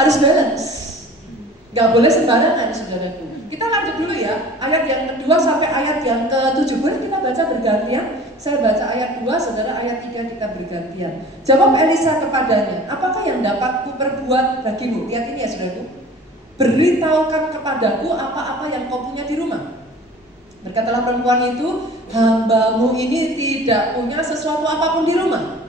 harus balance. Nggak boleh sembarangan, saudaraku. Kita lanjut dulu ya, ayat yang kedua sampai ayat yang ke-7. Boleh kita baca bergantian? Saya baca ayat 2, saudara ayat 3 kita bergantian. Jawab Elisa kepadanya, apakah yang dapat kuperbuat bagimu? Lihat ini ya saudaraku. Beritahukan kepadaku apa-apa yang kau punya di rumah. Berkatalah perempuan itu, hambamu ini tidak punya sesuatu apapun di rumah,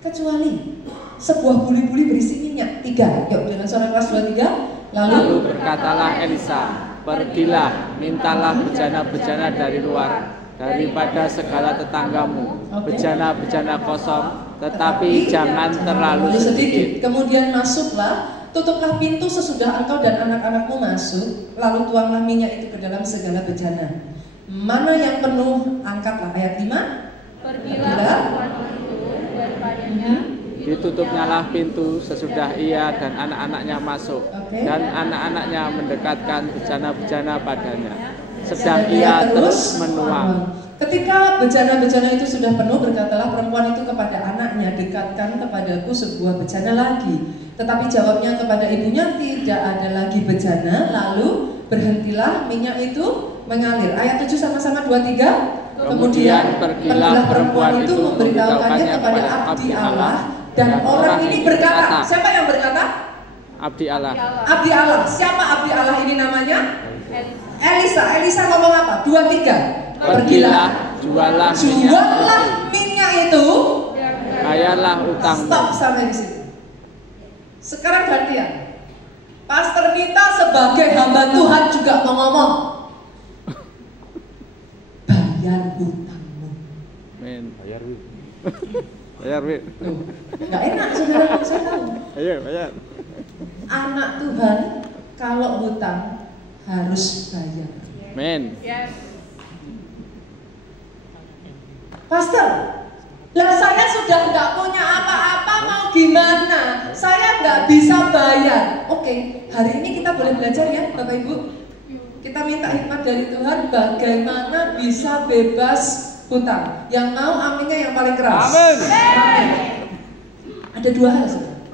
kecuali sebuah buli-buli berisi minyak 3. Yuk dengan suara keras 2, 3. Lalu berkatalah Elisa, pergilah, mintalah bejana-bejana dari luar, daripada segala tetanggamu, bejana-bejana kosong, tetapi jangan terlalu sedikit. Kemudian masuklah, tutuplah pintu sesudah engkau dan anak-anakmu masuk, lalu tuanglah minyak itu ke dalam segala bejana. Mana yang penuh, angkatlah. Ayat 5. Pergilah perempuan itu daripadanya. Ditutupnyalah pintu sesudah ia dan anak-anaknya masuk, dan anak-anaknya mendekatkan bejana-bejana padanya, sedang ia terus menuang. Ketika bejana-bejana itu sudah penuh, berkatalah perempuan itu kepada anaknya, dekatkan kepadaku sebuah bejana lagi. Tetapi jawabnya kepada ibunya, tidak ada lagi bejana. Lalu berhentilah minyak itu mengalir. Ayat 7 sama-sama 2, 3. Kemudian pergilah perempuan itu memberitahukannya kepada abdi Allah. Dan orang ini berkata, siapa yang berkata? Abdi Allah. Abdi Allah. Siapa abdi Allah ini namanya? Elisa. Elisa ngomong apa? 2, 3. Pergilah, jualah minyak itu, bayarlah utang. Stop sampai di situ. Sekarang gantian. Pastor kita sebagai hamba Tuhan juga mau ngomong, bayar hutangmu. Men, bayar wih. Bayar wih. Nggak enak saudara, saya tahu. Ayo bayar. Anak Tuhan kalau hutang harus bayar. Men. Yes. Pastor, lah saya sudah nggak punya apa-apa, mau gimana? Saya nggak bisa bayar. Oke, hari ini kita boleh belajar ya Bapak Ibu. Kita minta hikmat dari Tuhan bagaimana bisa bebas hutang. Yang mau aminnya yang paling keras. Amin. Ada 2 hal saudara.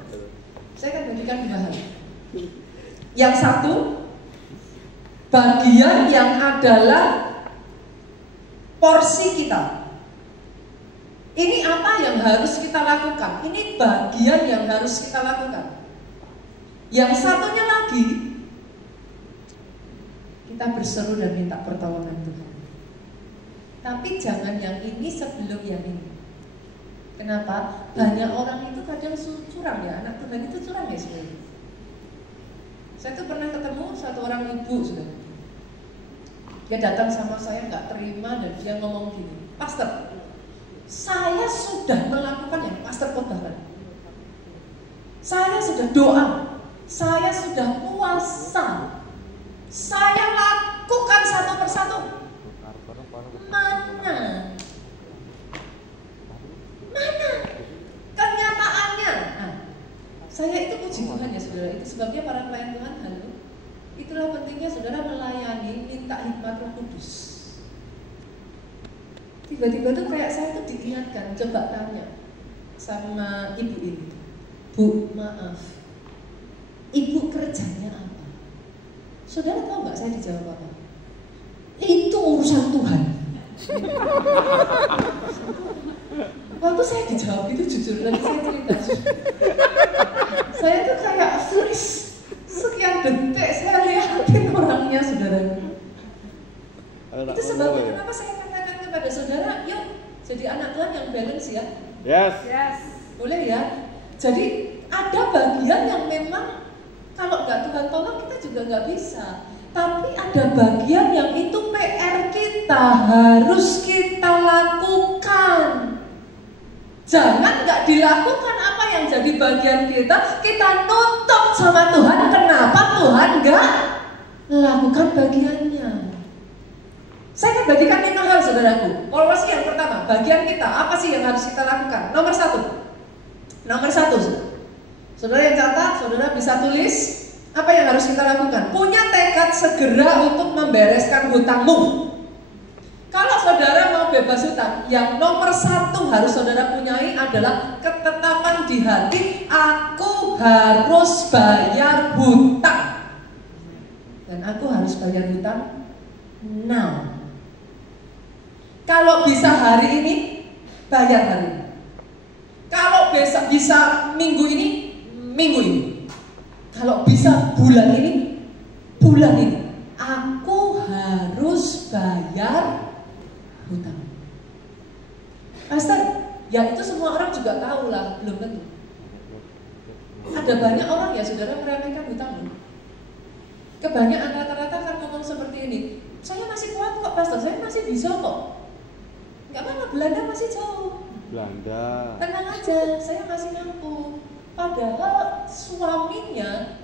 Saya akan bagikan 2 hal. Yang satu, bagian yang adalah porsi kita. Ini apa yang harus kita lakukan? Ini bagian yang harus kita lakukan. Yang satunya lagi, kita berseru dan minta pertolongan Tuhan. Tapi jangan yang ini sebelum yang ini. Kenapa? Banyak orang itu kadang curang ya, anak Tuhan itu curang ya sebenarnya. Saya tuh pernah ketemu satu orang ibu sudah. Dia datang sama saya nggak terima dan dia ngomong gini, Pastor, saya sudah melakukan yang pastor khotbahkan. Saya sudah doa, saya sudah puasa, saya lakukan satu persatu. Mana kenyataannya? Nah, saya itu puji Tuhan ya saudara. Itu sebabnya para pelayan Tuhan, halo. Itulah pentingnya saudara melayani, minta hikmat Roh Kudus. Tiba-tiba tuh kayak saya tuh diingatkan, coba tanya sama ibu ini, Bu, maaf, ibu kerjanya apa? Saudara tahu nggak saya dijawab apa? Itu urusan Tuhan. Waktu saya dijawab itu jujur lagi saya cerita. Saya tuh kayak freeze, sekian detik saya lihatin orangnya saudara. Itu sebabnya kenapa saya katakan kepada saudara, yuk jadi anak Tuhan yang balance ya. Yes. Yes. Boleh ya. Jadi ada bagian yang memang kalau nggak Tuhan tolong kita juga nggak bisa. Tapi ada bagian yang itu PR kita harus kita lakukan. Jangan nggak dilakukan apa yang jadi bagian kita. Kita nuntut sama Tuhan. Kenapa Tuhan nggak lakukan bagiannya? Saya akan bagikan 5 hal saudaraku. Polisi yang pertama, bagian kita apa sih yang harus kita lakukan? Nomor satu, saudara yang catat, saudara bisa tulis apa yang harus kita lakukan. Punya tekad segera untuk membereskan hutangmu. Kalau saudara mau bebas hutang, yang nomor satu harus saudara punyai adalah ketetapan di hati, aku harus bayar hutang. Dan aku harus bayar hutang now. Kalau bisa hari ini, bayar hari ini. Kalau bisa minggu ini, minggu ini. Kalau bisa bulan ini, bulan ini. Aku harus bayar hutang. Pastor, ya itu semua orang juga tahu lah, belum tentu. Ada banyak orang ya saudara meremehkan hutang loh. Kebanyakan rata-rata kan ngomong seperti ini, saya masih kuat kok pastor, saya masih bisa kok. Enggak apa-apa, Belanda masih jauh. Belanda. Tenang aja, saya masih mampu. Padahal suaminya,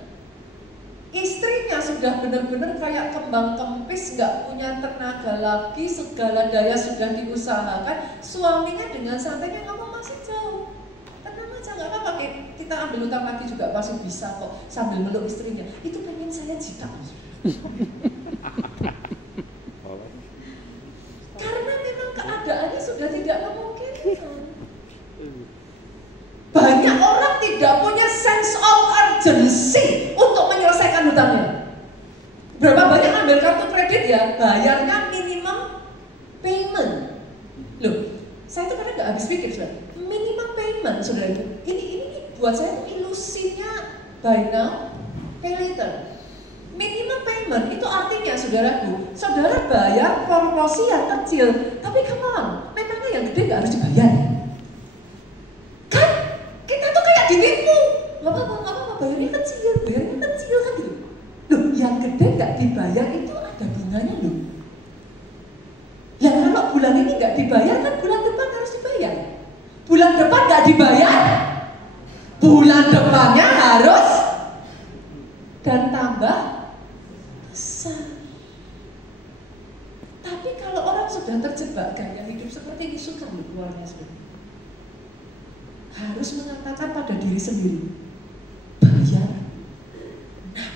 istrinya sudah benar-benar kayak kembang kempis, nggak punya tenaga lagi, segala daya sudah diusahakan. Suaminya dengan santainya, kamu masih jauh. Tenang aja, nggak apa-apa. Kita ambil utang lagi juga pasti bisa kok. Sambil meluk istrinya. Itu pengen saya jita. Karena memang keadaannya sudah tidak memungkinkan. Banyak orang tidak punya sense of urgency untuk menyelesaikan hutangnya. Berapa banyak ambil kartu kredit ya, bayarnya minimum payment. Loh, saya tuh kadang nggak habis pikir, saudara. Minimum payment, saudara itu. Ini buat saya ilusinya buy now, pay later. Minimum payment itu artinya, saudaraku, saudara bayar proporsi yang kecil, tapi come on, memangnya yang gede nggak harus dibayar? Kan? Kita tuh kayak ditipu. Gak apa-apa, bayarnya kecil kan gitu. Loh, yang gede nggak dibayar itu ada bunganya loh. Ya kalau bulan ini nggak dibayar kan bulan depan harus dibayar. Bulan depan nggak dibayar, bulan depannya harus, dan tambah besar. Tapi kalau orang sudah terjebak gaya hidup seperti ini, susah loh keluarnya sebenarnya. Harus mengatakan pada diri sendiri, bayar now.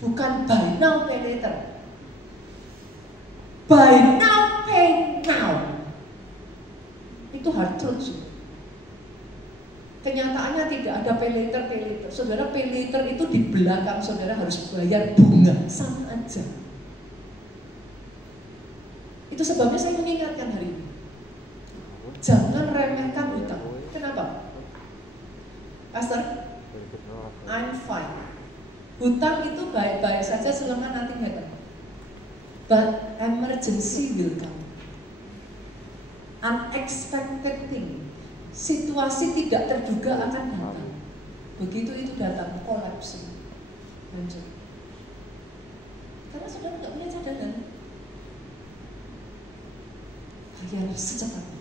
Bukan buy now pay later. Buy now pay now. Itu hard truth. Kenyataannya tidak ada pay later. Saudara, pay later itu di belakang saudara harus bayar bunga, sama aja. Itu sebabnya saya mengingatkan hari ini, jangan remehkan hutang. Kenapa? Pastor, I'm fine. Hutang itu baik-baik saja selama nothing happen. But emergency will come. Unexpected thing. Situasi tidak terduga akan datang. Begitu itu datang, kolaps. Hancur. Karena saudara nggak punya cadangan. Bayar secepatnya.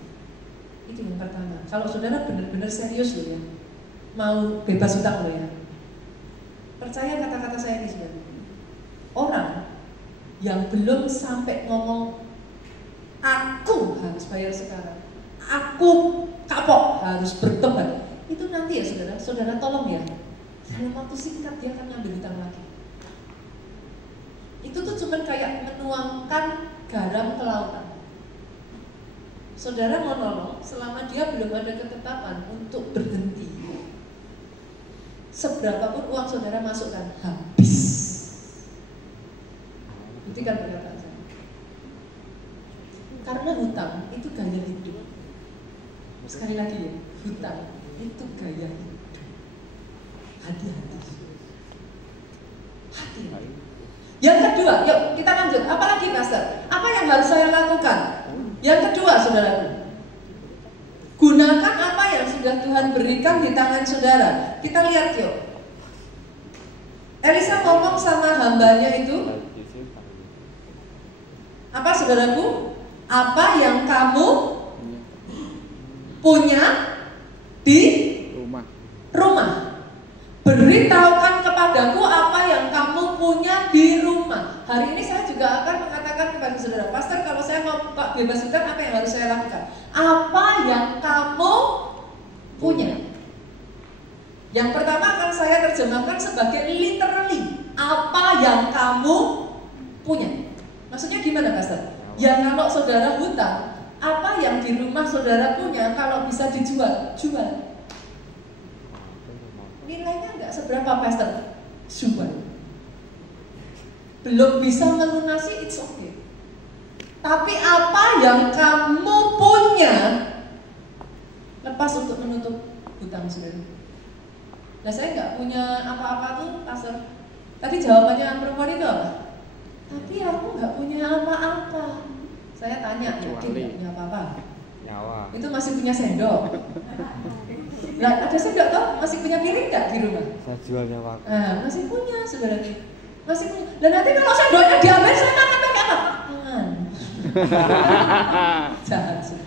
Itu yang pertama. Kalau saudara benar-benar serius loh ya, mau bebas hutang loh ya, percaya kata-kata saya ini saudara. Orang yang belum sampai ngomong aku harus bayar sekarang, aku kapok harus bertobat, itu nanti ya saudara tolong ya, dalam waktu singkat dia akan ngambil hutang lagi. Itu tuh cuma kayak menuangkan garam ke lautan. Saudara mau nolong selama dia belum ada ketetapan untuk berhenti. Seberapapun uang saudara masukkan, habis. Buktikan perkataan saya. Karena hutang itu gaya hidup. Sekali lagi ya, hutang itu gaya hidup. Hati-hati. Hati-hati. Yang kedua, yuk kita lanjut. Apalagi pastor? Apa yang harus saya lakukan? Yang kedua, saudaraku, gunakan apa yang sudah Tuhan berikan di tangan saudara. Kita lihat yuk. Elisa ngomong sama hambanya itu, apa saudaraku? Apa yang kamu punya di rumah. Beritahukan kepadaku apa yang kamu punya di rumah. Hari ini saya juga akan mengatakan kepada saudara, pastor, kalau saya mau bebas hutang, apa yang harus saya lakukan? Apa yang kamu punya? Yang pertama akan saya terjemahkan sebagai literally, apa yang kamu punya. Maksudnya gimana, Pastor? Ya kalau saudara hutang, apa yang di rumah saudara punya kalau bisa dijual, jual. Nilainya nggak seberapa, Pastor, jual. Belum bisa melunasi, it's okay. Tapi apa yang kamu punya, lepas untuk menutup hutang saudara. Nah, saya nggak punya apa-apa tuh, Pastor. Tadi jawabannya perempuan itu apa? Tapi aku nggak punya apa-apa. Saya tanya, yakin nggak punya apa-apa? Nyawa. Itu masih punya sendok. Nah, ada sendok toh? Masih punya piring nggak di rumah? Saya jual nyawa. Masih punya sebenarnya. Masih punya. Dan nanti kalau sendoknya diambil, saya makan pakai apa? Tangan. Jahat sih.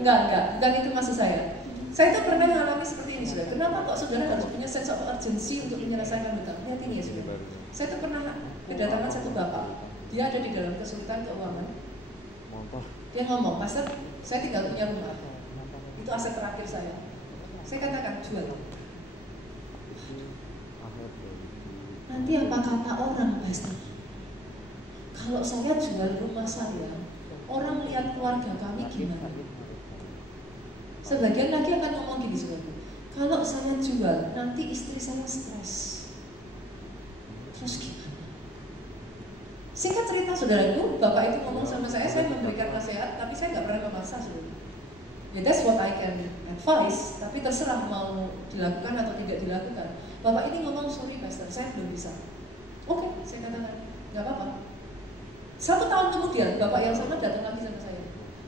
Enggak, itu maksud saya. Saya tuh pernah mengalami seperti ini, saudara. Kenapa kok saudara harus punya sense of urgency untuk menyelesaikan hutang? Lihat ini ya, saudara. Saya tuh pernah kedatangan satu bapak. Dia ada di dalam kesulitan keuangan. Dia ngomong, Pastor, saya tinggal punya rumah. Itu aset terakhir saya. Saya katakan, jual. Nanti apa kata orang, Pastor? Kalau saya jual rumah saya, orang lihat keluarga kami gimana? Sebagian lagi akan ngomong gini, saudara. Kalau saya jual, nanti istri saya stres. Terus gimana? Singkat cerita, saudaraku, bapak itu ngomong sama saya memberikan nasihat, tapi saya nggak pernah memaksa, saudara. Ya, that's what I can advise, tapi terserah mau dilakukan atau tidak dilakukan. Bapak ini ngomong, sorry Pastor, saya belum bisa. Oke, saya katakan, nggak apa-apa. 1 tahun kemudian, bapak yang sama datang lagi sama saya.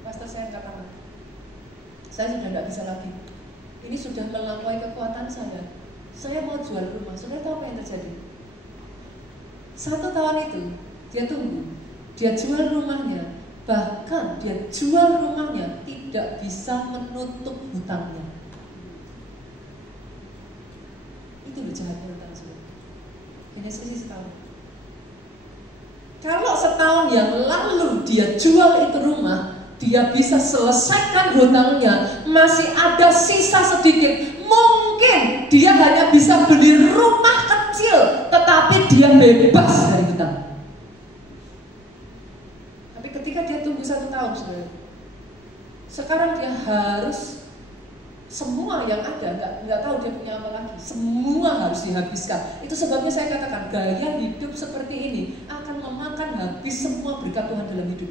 Pastor, saya angkat tangan. Saya sudah nggak bisa lagi. Ini sudah melampaui kekuatan saya. Saya mau jual rumah. Saudara tahu apa yang terjadi? 1 tahun itu, dia tunggu. Dia jual rumahnya. Bahkan dia jual rumahnya tidak bisa menutup hutangnya. Itu loh jahatnya hutang, saudara. Hanya selisih setahun. Kalau setahun yang lalu dia jual itu rumah, dia bisa selesaikan hutangnya, masih ada sisa sedikit. Mungkin dia hanya bisa beli rumah kecil, tetapi dia bebas dari hutang. Tapi ketika dia tunggu 1 tahun, saudara, sekarang dia harus semua yang ada, nggak tahu dia punya apa lagi, semua harus dihabiskan. Itu sebabnya saya katakan gaya hidup seperti ini akan memakan habis semua berkat Tuhan dalam hidup.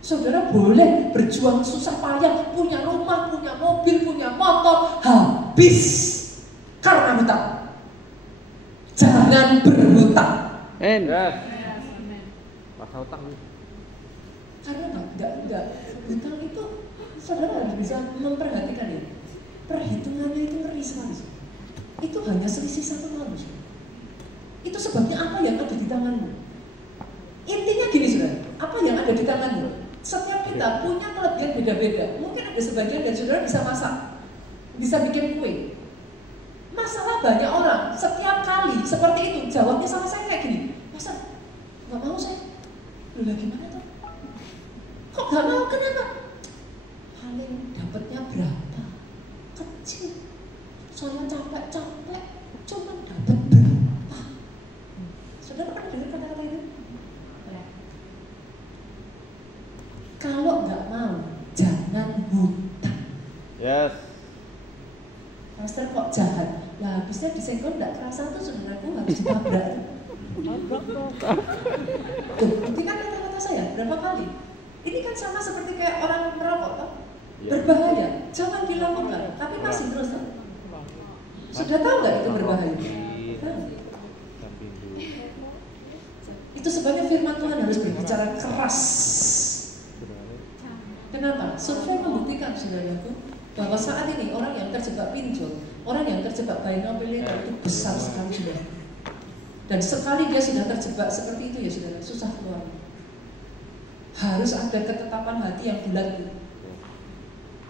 Saudara boleh berjuang susah payah, punya rumah, punya mobil, punya motor, habis karena hutang. Jangan berhutang. Masa hutang. Karena enggak. Hutang itu saudara harus bisa memperhatikan ini. Perhitungannya itu ngeri sekali. Itu hanya selisih 1 tahun. Itu sebabnya apa yang ada di tanganmu. Intinya gini, saudara, apa yang ada di tanganmu. Setiap kita punya kelebihan beda-beda. Mungkin ada sebagian dari saudara bisa masak, bisa bikin kue. Masalah banyak orang setiap kali seperti itu jawabnya sama saya kayak gini, Pastor, nggak mau saya. Lu lagi mana tuh? Kok nggak mau? Kenapa? Paling dapatnya berapa? Kecil. Saya capek-capek, cuma dapat berapa? Saudara pernah dengar kata-kata itu? Kalau nggak mau, jangan hutang. Yes. Pastor kok jahat? Lah habisnya disenggol nggak kerasa tuh, saudaraku, habis ditabrak. Tuh, itu kan kata-kata saya berapa kali? Ini kan sama seperti kayak orang merokok, toh? Berbahaya, jangan dilakukan, tapi masih terus. Toh? Sudah tahu nggak itu berbahaya? Itu sebabnya firman Tuhan harus berbicara keras. Kenapa? Survei membuktikan, saudaraku, bahwa saat ini orang yang terjebak pinjol, orang yang terjebak buy now pay later itu besar sekali, saudara. Dan sekali dia sudah terjebak seperti itu, ya saudara, susah keluar. Harus ada ketetapan hati yang bulat,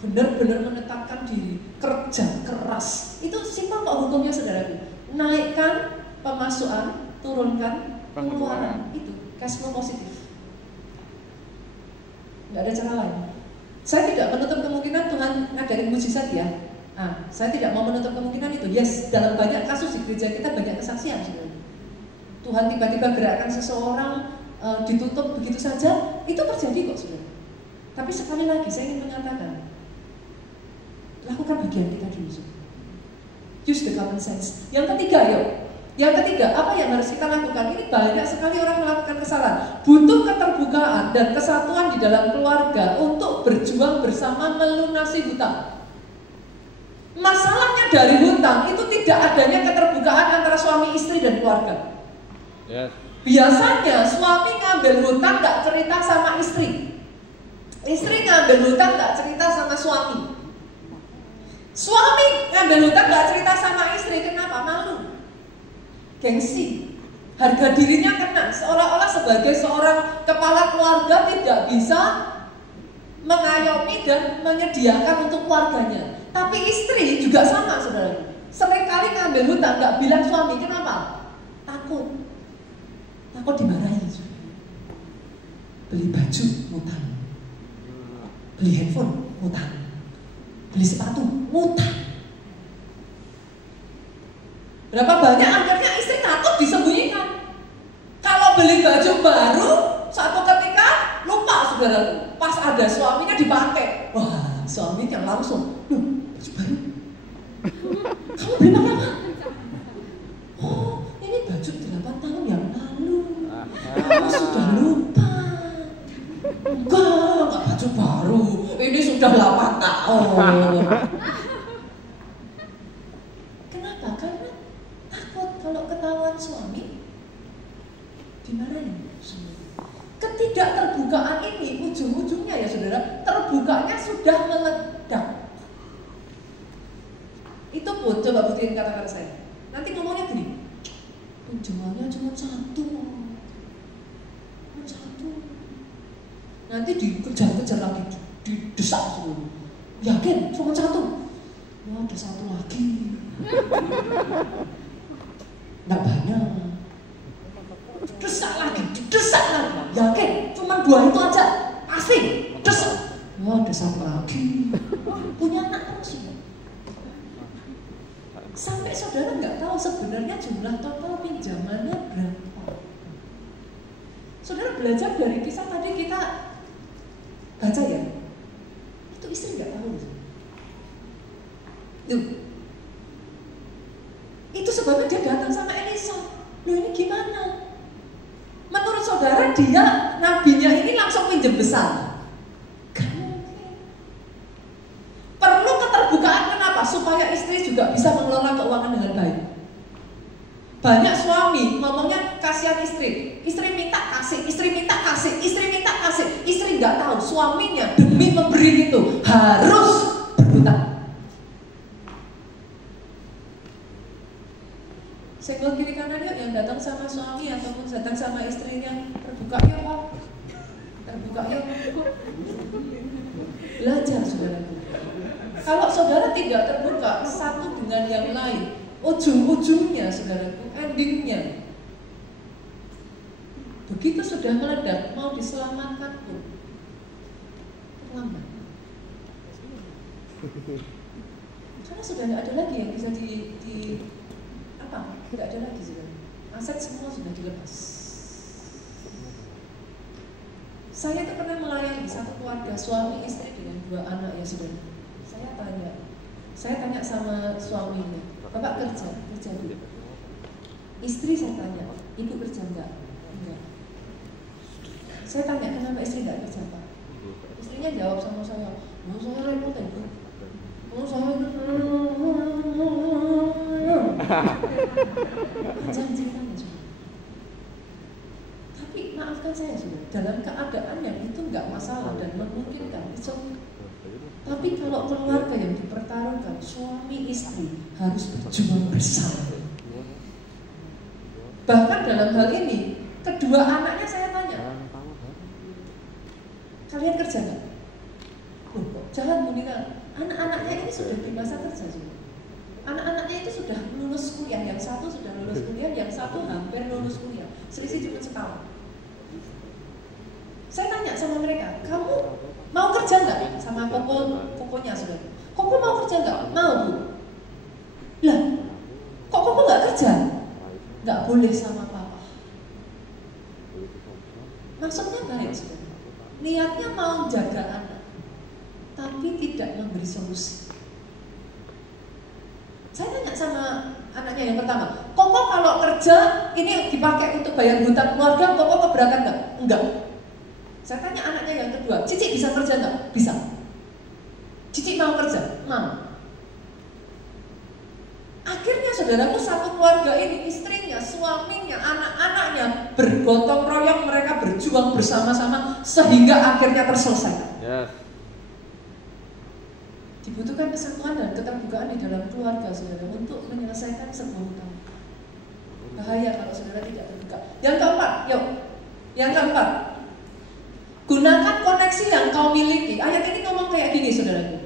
benar-benar menetapkan diri, kerja keras. Itu simpel kok hukumnya, saudaraku. Naikkan pemasukan, turunkan pengeluaran. Itu cash flow positif. Nggak ada cara lain. Saya tidak menutup kemungkinan Tuhan ngadain mujizat ya. Saya tidak mau menutup kemungkinan itu. Yes, dalam banyak kasus di gereja kita banyak kesaksian, saudara. Tuhan tiba-tiba gerakkan seseorang ditutup begitu saja, itu terjadi kok saudara. Tapi sekali lagi saya ingin mengatakan, lakukan bagian kita dulu. Use the common sense. Yang ketiga, apa yang harus kita lakukan? Ini banyak sekali orang melakukan kesalahan. Butuh keterbukaan dan kesatuan di dalam keluarga untuk berjuang bersama melunasi hutang. Masalahnya dari hutang itu tidak adanya keterbukaan antara suami istri dan keluarga. Yes. Biasanya suami ngambil hutang gak cerita sama istri. Istri ngambil hutang gak cerita sama suami. Suami ngambil hutang gak cerita sama istri. Kenapa? Malu, gengsi, harga dirinya kena. Seolah-olah sebagai seorang kepala keluarga tidak bisa mengayomi dan menyediakan untuk keluarganya. Tapi istri juga sama saudara. Seringkali ngambil hutang gak bilang suami. Kenapa? Takut dimarahi. Beli baju ngutang, beli handphone ngutang, beli sepatu ngutang. Berapa banyak akhirnya istri takut disembunyikan. Kalau beli baju baru, satu ketika lupa saudara, pas ada suaminya dipakai. Wah, suaminya langsung, loh, baju baru, kamu beli pakai apa? Oh, ini baju 8 tahun yang lalu. Kamu sudah lupa. Enggak baju baru, ini sudah 8 tahun. Kenapa? Karena takut kalau ketahuan suami dimarahin. Ketidakterbukaan ini ujung-ujungnya ya saudara, terbukanya sudah meledak. Itu pun coba buktiin kata-kata saya. Nanti ngomongnya gini, penjualnya cuma satu. Nanti dikejar-kejar lagi, didesak semua. Yakin cuma satu? Wah, ada satu lagi. Nggak banyak. Desak lagi. Yakin cuma 2 itu aja? Pasti desak. Wah, ada satu lagi. Punya anak terus. Sampai saudara nggak tahu sebenarnya jumlah total pinjamannya berapa. Saudara belajar dari kisah tadi kita baca ya, itu istri nggak tahu. Tuh, itu sebabnya dia datang sama Elisa. Loh, ini gimana? Menurut saudara dia, nabinya ini langsung pinjam besar? Gak mungkin. Perlu keterbukaan. Kenapa? Supaya istri juga bisa mengelola keuangan dengan baik. Banyak suami ngomongnya kasihan istri. Istri minta kasih, istri minta kasih, istri minta kasih. Istri nggak tahu suaminya demi memberi itu harus berhutang. Senggol kiri kanan yuk, yang datang sama suami ataupun datang sama istrinya, terbuka yuk Pak. Terbuka yuk. Belajar saudaraku. Kalau saudara tidak terbuka satu dengan yang lain, ujung-ujungnya saudaraku, endingnya begitu sudah meledak, mau diselamatkan pun terlambat. Karena sudah tidak ada lagi yang bisa tidak ada lagi sudah. Aset semua sudah dilepas. Saya itu pernah melayani satu keluarga, suami istri dengan 2 anak ya sudah. Saya tanya sama suaminya, Bapak kerja dulu. Istri saya tanya, Ibu kerja enggak? Enggak. Saya tanya, kenapa istri enggak kerja Pak? Istrinya jawab sama saya, mau saya repot ya Bu. Mau saya jangan ceritanya juga. Tapi maafkan saya sudah, dalam keadaan yang itu enggak masalah dan memungkinkan, it's okay. Tapi kalau keluarga yang dipertaruhkan, suami istri harus berjuang bersama. Bahkan dalam hal ini, kedua anaknya saya tanya, kalian kerja nggak? Loh, kok jangan Bu Nina, anak-anaknya ini sudah di masa kerja juga. Anak-anaknya itu sudah lulus kuliah, yang satu sudah lulus kuliah, yang satu hampir lulus kuliah, selisih cuma setahun. Saya tanya sama mereka, kamu mau kerja nggak? Sama kokonya sudah. Koko mau kerja nggak? Mau Bu. Lah, kok koko nggak kerja? Nggak boleh sama papa. niatnya mau jaga anak, tapi tidak memberi solusi. Saya tanya sama anaknya yang pertama, Koko kalau kerja ini dipakai untuk bayar hutang keluarga, Koko keberatan nggak? Enggak. Saya tanya anaknya yang kedua, Cici bisa kerja nggak? Bisa. Cici mau kerja? Mau. Akhirnya saudaraku satu keluarga ini, istrinya, suaminya, anak-anaknya bergotong royong, mereka berjuang bersama-sama sehingga akhirnya terselesaikan. Yes. Dibutuhkan kesatuan dan keterbukaan di dalam keluarga saudara untuk menyelesaikan sebuah hutang. Bahaya kalau saudara tidak terbuka. Yang keempat, yuk. Yang keempat, gunakan koneksi yang kau miliki. Ayat ini ngomong kayak gini saudaraku.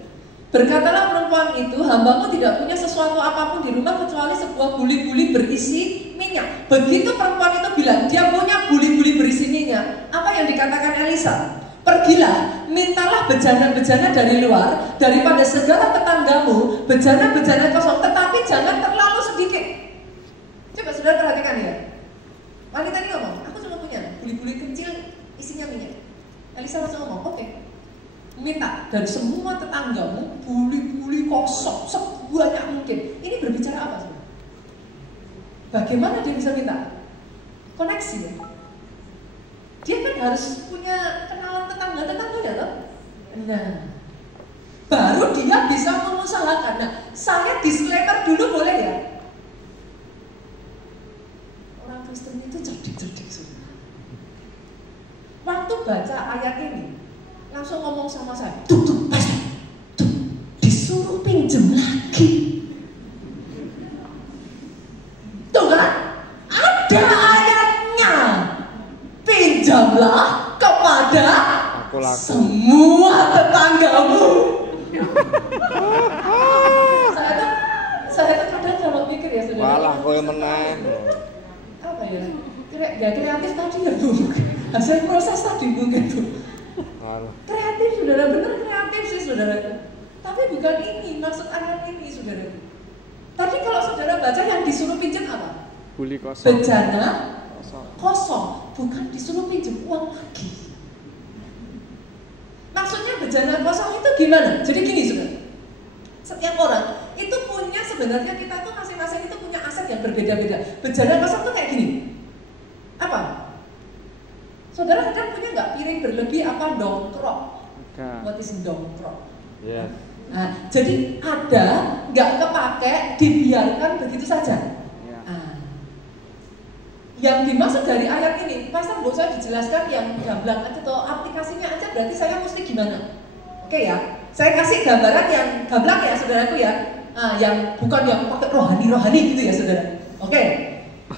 Berkatalah perempuan itu, hambamu tidak punya sesuatu apapun di rumah kecuali sebuah buli-buli berisi minyak. Begitu perempuan itu bilang, dia punya buli-buli berisi minyak. Apa yang dikatakan Elisa? Pergilah, mintalah bejana-bejana dari luar, daripada segala tetanggamu, bejana-bejana kosong, tetapi jangan terlalu sedikit. Coba saudara perhatikan ya. Wanita ini ngomong, aku cuma punya buli-buli kecil isinya minyak. Elisa langsung ngomong, oke. Minta dari semua tetanggamu buli-buli kosong sebanyak mungkin. Ini berbicara apa sih? Bagaimana dia bisa minta? Koneksi ya. Dia kan harus punya kenalan tetangga-tetangganya loh. Nah, baru dia bisa mengusahakan. Nah, saya disclaimer dulu boleh ya? Orang Kristen itu cerdik-cerdik semua. Waktu baca ayat ini langsung ngomong sama saya, tuh, pastor, tuh, disuruh pinjem lagi. Tuh kan, ada ayatnya, pinjamlah kepada semua tetanggamu. saya tuh kadang kalau mikir ya saudara. Walah, kowe menang. Apa ya? Kreatif tadi ya bu. Hasil proses tadi mungkin tuh. Kreatif saudara, bener kreatif sih saudara. Tapi bukan ini maksud ayat ini saudara. Tadi kalau saudara baca yang disuruh pinjam apa? Buli kosong. Bejana kosong, bukan disuruh pinjam uang lagi. Maksudnya bejana kosong itu gimana? Jadi gini saudara. Setiap orang itu punya, sebenarnya kita tuh masing-masing itu punya aset yang berbeda-beda. Bejana kosong tuh kayak gini. Apa? Saudara kadang punya nggak piring berlebih apa dongkrok? What is dongkrok? Yes. Nah, jadi ada nggak kepake dibiarkan begitu saja. Yeah. Nah, yang dimaksud dari ayat ini, pastor nggak usah dijelaskan yang gamblang aja atau aplikasinya aja. Berarti saya mesti gimana? Oke ya, saya kasih gambaran yang gamblang ya saudaraku ya, yang bukan yang pakai rohani gitu ya saudara. Oke,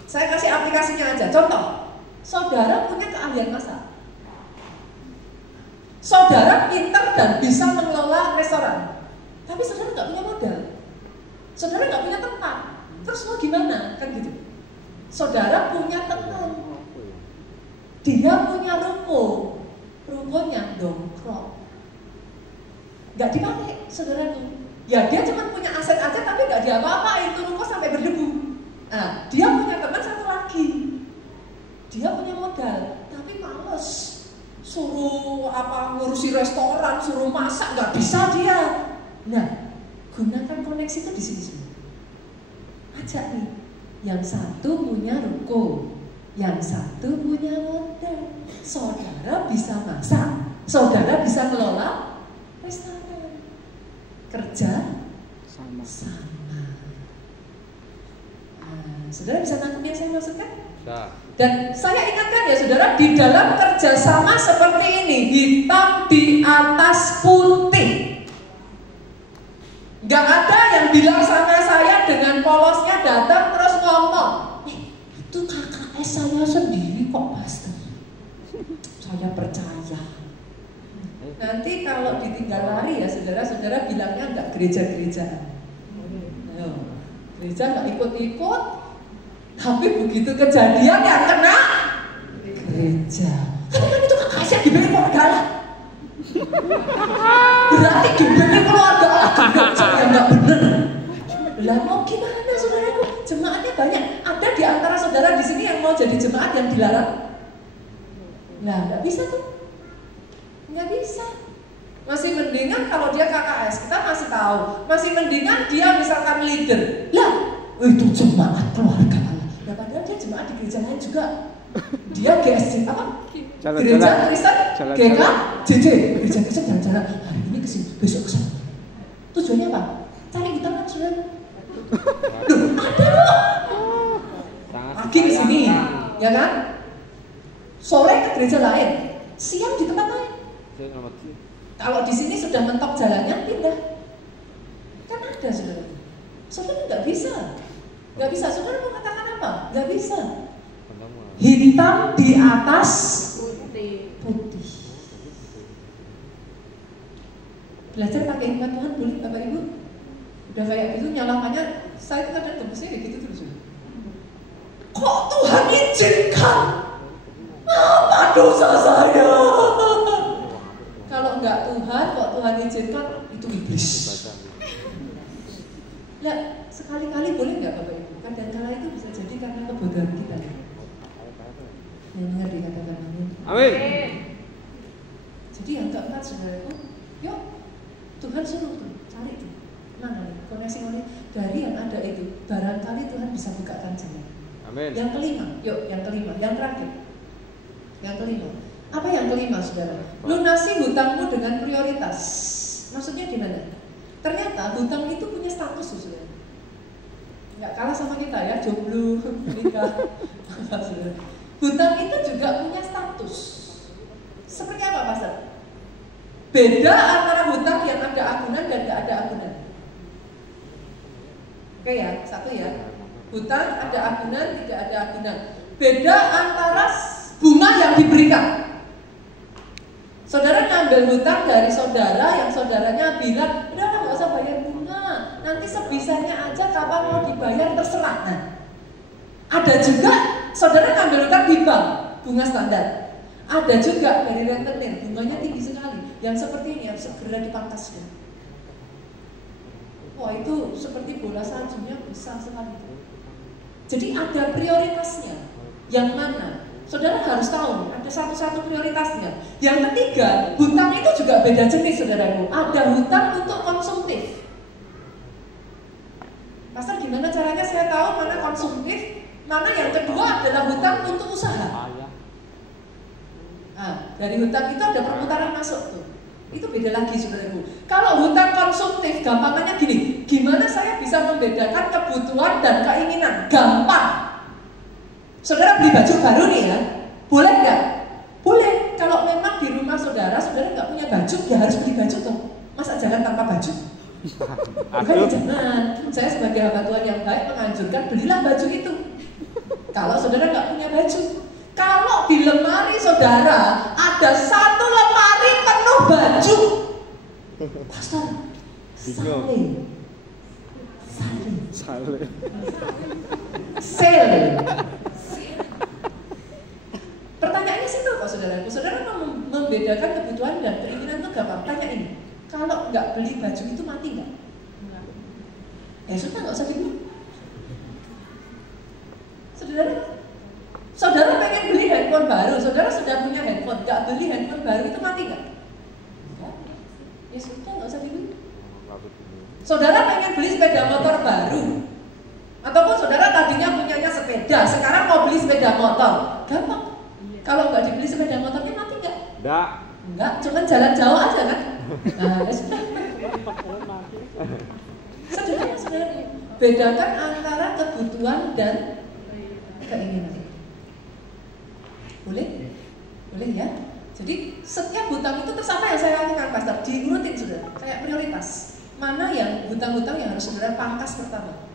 saya kasih aplikasinya aja. Contoh. Saudara punya keahlian masak. Saudara pintar dan bisa mengelola restoran. Tapi saudara nggak punya modal. Saudara nggak punya tempat. Terus mau gimana? Kan gitu. Saudara punya teman. Dia punya ruko. Rukonya dongkrok. Nggak dipakai, saudaraku. Ya dia cuma punya aset aja tapi nggak diapa-apain. Itu ruko sampai berdebu. Nah, dia punya teman satu lagi. Dia punya modal, tapi males. Suruh ngurusi restoran, suruh masak, nggak bisa dia. Nah, gunakan koneksi itu di sini. Ajak nih, yang satu punya ruko, yang satu punya modal. Saudara bisa masak, saudara bisa ngelola restoran. Kerja sama. Nah, saudara bisa nangkep yang saya maksudkan? Dan saya ingatkan ya saudara, di dalam kerjasama seperti ini, hitam di atas putih. Gak ada yang bilang sama saya dengan polosnya datang terus ngomong, itu KKS saya sendiri kok pastor. Saya percaya. Nanti kalau ditinggal lari ya saudara-saudara bilangnya nggak gereja-gerejaan. Gereja nggak ikut-ikut. Tapi begitu kejadian yang kena gereja. Tapi kan itu kakaknya diberi keluarga Allah. Berarti diberi keluarga Allah gereja yang nggak benar. Lah mau gimana saudaraku? Jemaatnya banyak. Ada di antara saudara di sini yang mau jadi jemaat yang dilarang. Nah nggak bisa tuh. Nggak bisa. Masih mendingan kalau dia KKS, kita masih tahu. Masih mendingan dia misalkan leader. Lah, itu jemaat keluarga Allah. Ya padahal dia jemaat di gereja lain juga. Dia GSJ apa? Gereja Kristen GKJJ. Gereja Kristen jalan-jalan. Hari ini kesini, besok kesana. Tujuannya apa? Cari utang kan sudah. Loh, ada loh. Pagi kesini, ya kan? Sore ke gereja lain, siang di tempat lain. Kalau di sini sudah mentok jalannya, pindah. Kan ada saudara. Saudara nggak bisa. Nggak bisa. Saudara mau katakan apa? Nggak bisa. Hitam di atas putih. Belajar pakai hikmat Tuhan boleh Bapak Ibu? Udah kayak gitu nyalakannya, saya tuh kadang gembusnya kayak gitu terus. Kok Tuhan izinkan? Apa dosa saya? Kalau enggak Tuhan, kok Tuhan izinkan, itu iblis. Nah, sekali-kali boleh enggak Bapak Ibu? Kadang-kala itu bisa jadi karena kebodohan kita. Yang dengar dikatakan amin. Amin. Jadi yang keempat saudaraku, yuk Tuhan suruh tuh, cari tuh. Mana nih, koneksi dari yang ada itu, barangkali Tuhan bisa bukakan jalan. Amin. Yang kelima, yuk yang kelima, yang terakhir. Yang kelima, apa yang kelima saudara? Lunasi hutangmu dengan prioritas. Maksudnya gimana? Ternyata hutang itu punya status saudara. Nggak kalah sama kita ya, jomblo, menikah, apa saudara? Hutang itu juga punya status. Seperti apa Pastor? Beda antara hutang yang ada agunan dan nggak ada agunan. Oke ya, satu ya. Hutang ada agunan, tidak ada agunan. Beda antara bunga yang diberikan. Saudara ngambil hutang dari saudara yang saudaranya bilang, udah nggak usah bayar bunga, nanti sebisanya aja kapan mau dibayar terserah. Nah, ada juga saudara ngambil hutang di bank, bunga standar. Ada juga dari rentenir, bunganya tinggi sekali. Yang seperti ini harus segera dipangkaskan. Wah itu seperti bola saljunya besar sekali. Jadi ada prioritasnya. Yang mana? Saudara harus tahu, ada satu-satu prioritasnya. Yang ketiga, hutang itu juga beda jenis saudaraku. Ada hutang untuk konsumtif. Pastor gimana caranya saya tahu mana konsumtif? Mana yang kedua adalah hutang untuk usaha. Nah, dari hutang itu ada perputaran masuk tuh. Itu beda lagi saudaraku. Kalau hutang konsumtif, gampangannya gini. Gimana saya bisa membedakan kebutuhan dan keinginan? Gampang. Saudara beli baju baru nih ya, boleh nggak? Boleh. Kalau memang di rumah saudara nggak punya baju, ya harus beli baju toh. Masa jalan tanpa baju? Bukan jangan. Saya sebagai hamba Tuhan yang baik menganjurkan belilah baju itu. Kalau saudara nggak punya baju, kalau di lemari saudara ada satu lemari penuh baju, Pastor, sale. Pertanyaannya simpel kok saudaraku. Saudara membedakan kebutuhan dan keinginan itu gampang. Tanya ini, kalau nggak beli baju itu mati nggak? Ya sudah nggak usah dibeli. Saudara pengen beli handphone baru, saudara sudah punya handphone, nggak beli handphone baru itu mati nggak? Ya sudah nggak usah dibeli. Saudara pengen beli sepeda motor baru, ataupun saudara tadinya punyanya sepeda, sekarang mau beli sepeda motor, gampang. Kalau nggak dibeli sepeda motornya mati nggak? Enggak, cuma jalan jauh aja kan? Nah, ya sudah. Saudara, bedakan antara kebutuhan dan keinginan. Boleh? Boleh ya? Jadi setiap hutang itu terus apa yang saya lakukan Pastor? Diurutin saudara, kayak prioritas. Mana yang hutang-hutang yang harus saudara pangkas pertama?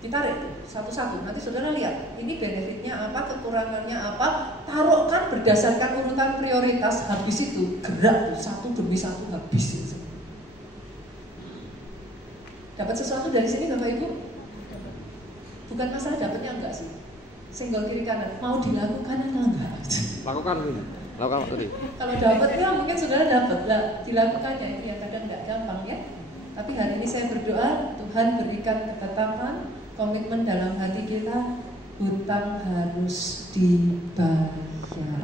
Ditarik satu-satu, nanti saudara lihat ini benefitnya apa, kekurangannya apa, taruhkan berdasarkan urutan prioritas, habis itu gerak satu demi satu habis. Dapat sesuatu dari sini Bapak Ibu? Bukan masalah dapatnya enggak sih, senggol kiri kanan, mau dilakukan atau enggak? Lakukan tadi. Kalau dapatnya mungkin saudara dapat lah, dilakukannya itu yang kadang enggak gampang ya. Tapi hari ini saya berdoa Tuhan berikan ketetapan, komitmen dalam hati kita, hutang harus dibayar.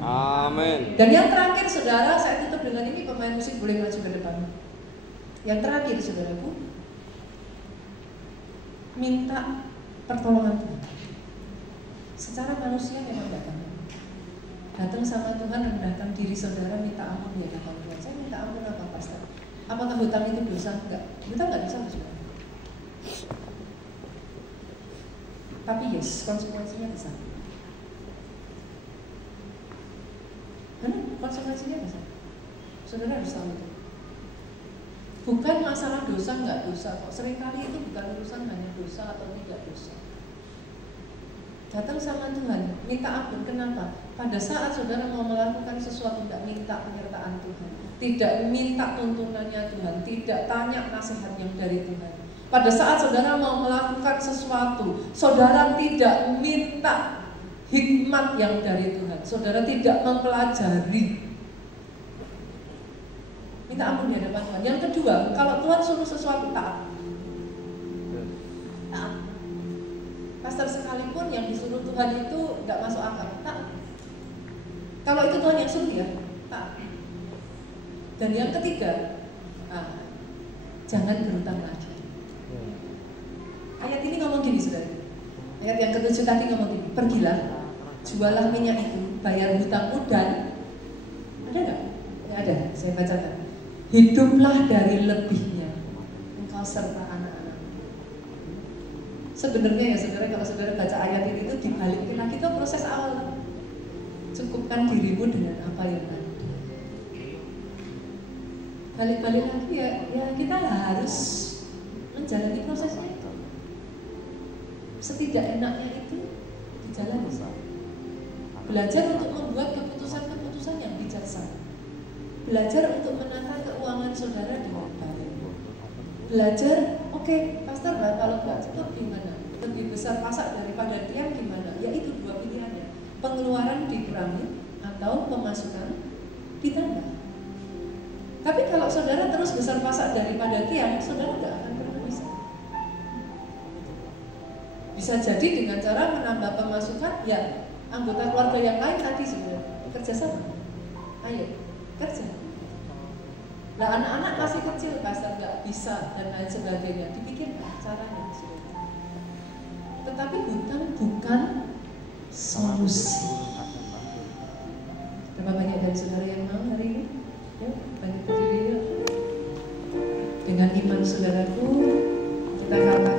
Amin. Dan yang terakhir saudara, saya tutup dengan ini, pemain musik boleh maju ke depan. Yang terakhir saudaraku, minta pertolongan Tuhan. Secara manusia memang datang sama Tuhan, rendahkan diri saudara, minta ampun ya kata Tuhan. Saya minta ampun apa pastor? Apakah hutang itu dosa? Enggak, hutang enggak dosa saudara. Tapi yes, konsekuensinya besar. Karena konsekuensinya besar. Saudara harus tahu itu. Bukan masalah dosa enggak dosa kok. Seringkali itu bukan urusan hanya dosa atau tidak dosa. Datang sama Tuhan, minta ampun. Kenapa? Pada saat saudara mau melakukan sesuatu, tidak minta penyertaan Tuhan, tidak minta tuntunannya Tuhan, tidak tanya nasihat yang dari Tuhan. Pada saat saudara mau melakukan sesuatu, saudara tidak minta hikmat yang dari Tuhan, saudara tidak mempelajari, minta ampun di hadapan Tuhan. Yang kedua, kalau Tuhan suruh sesuatu, taat. Taat. Pastor sekalipun yang disuruh Tuhan itu nggak masuk akal, taat. Kalau itu Tuhan yang suruh ya, taat. Dan yang ketiga, jangan berhutang lagi. Ayat ini ngomong gini saudara. Ayat yang ke-7 tadi ngomong gini, pergilah, jualah minyak itu, bayar hutangmu dan ada nggak? Ya ada, saya bacakan. Hiduplah dari lebihnya, engkau serta anak-anak. Sebenarnya ya saudara, kalau saudara baca ayat ini itu dibalikin lagi, itu proses awal. Cukupkan dirimu dengan apa yang ada. Balik-balik lagi ya kita harus menjalani prosesnya itu. Setidak enaknya itu dijalani. Belajar untuk membuat keputusan-keputusan yang bijaksana. Belajar untuk menata keuangan saudara dengan baik. Belajar, oke, pastor lah, kalau nggak cukup gimana? Lebih besar pasak daripada tiang gimana? Ya itu dua pilihannya. Pengeluaran dikurangi atau pemasukan ditambah. Tapi kalau saudara terus besar pasak daripada tiang, saudara nggak akan pernah bisa. Bisa jadi dengan cara menambah pemasukan, ya anggota keluarga yang lain tadi sudah kerja sama. Ayo, kerja. Nah anak-anak masih kecil, pastor nggak bisa dan lain sebagainya. Dipikirkan caranya. Tetapi hutang bukan solusi. Berapa banyak dari saudara yang mau hari ini? Ya, banyak berdiri. Dengan iman saudaraku, kita akan